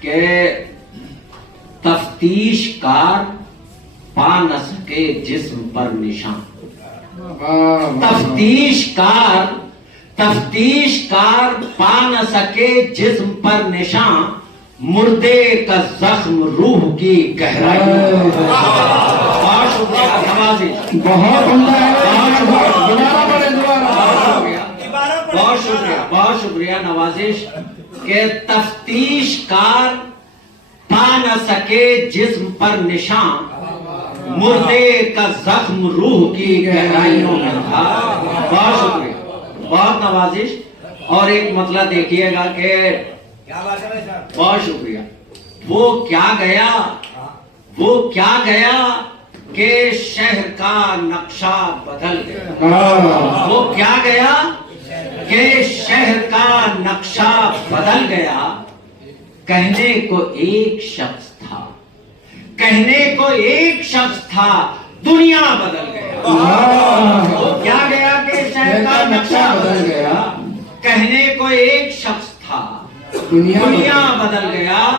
کہ تفتیش کار پا نہ سکے جسم پر نشان. تفتیش کار پا نہ سکے جسم پر نشان، مردے کا زخم روح کی گہرائی. بہت شکریہ نوازش، بہت عمدہ ہے. بہت شکریہ نوازش کہ تفتیش کار پا نہ سکے جسم پر نشان، مردے کا زخم روح کی گہرائیوں میں تھا. بہت شکریہ، بہت نوازش. اور ایک مسئلہ دیکھیے گا کہ بہت شکریہ. وہ کیا گیا کہ شہر کا نقشہ بدل گیا. وہ کیا گیا کہ شہر کا نقشہ بدل گیا. کہنے کو ایک شخص تھا، دنیا بدل گیا. وہ کیا گیا کہ شہر کا نقشہ بدل گیا. کہنے کو ایک شخص تھا، دنیا بدل گیا.